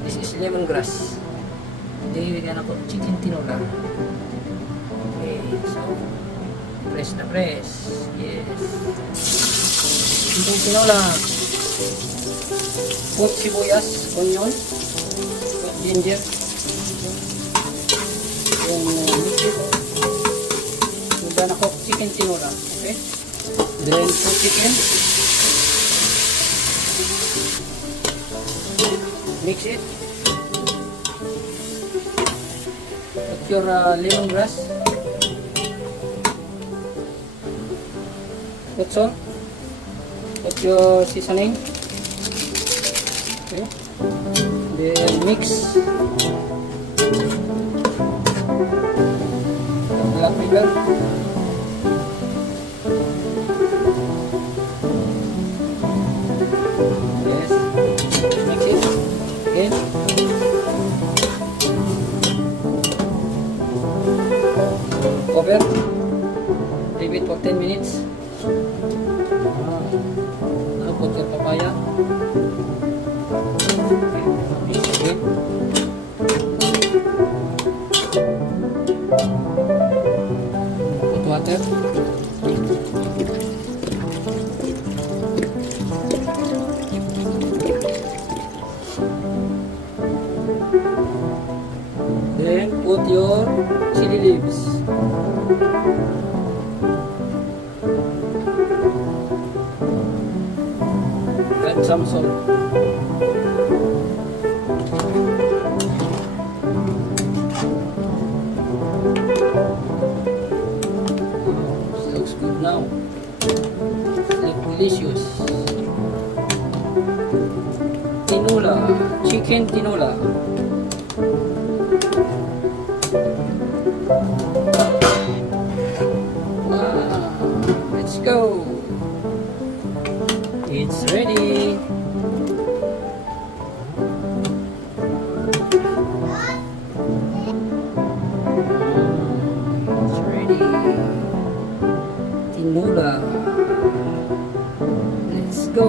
this is lemongrass. Diniligan ako chicken tinola. Okay, so press na press. Yes. Chicken tinola. Put sibuyas, onion, put ginger. Yung mix it. Sudah na cook chicken tinola. Okay. Then put chicken. Mix it. Put your lemongrass. Put salt. Put your seasoning. Okay. Then mix. Black pepper. Yes. Mix it. Again. Cover. Leave it for 10 minutes. Now put your papaya. Mix it. Put water. Then put your chili leaves. Add some salt. Looks good now. Looks delicious. Tinola, chicken tinola. Wow, let's go. It's ready. It's ready. Tinola. Let's go.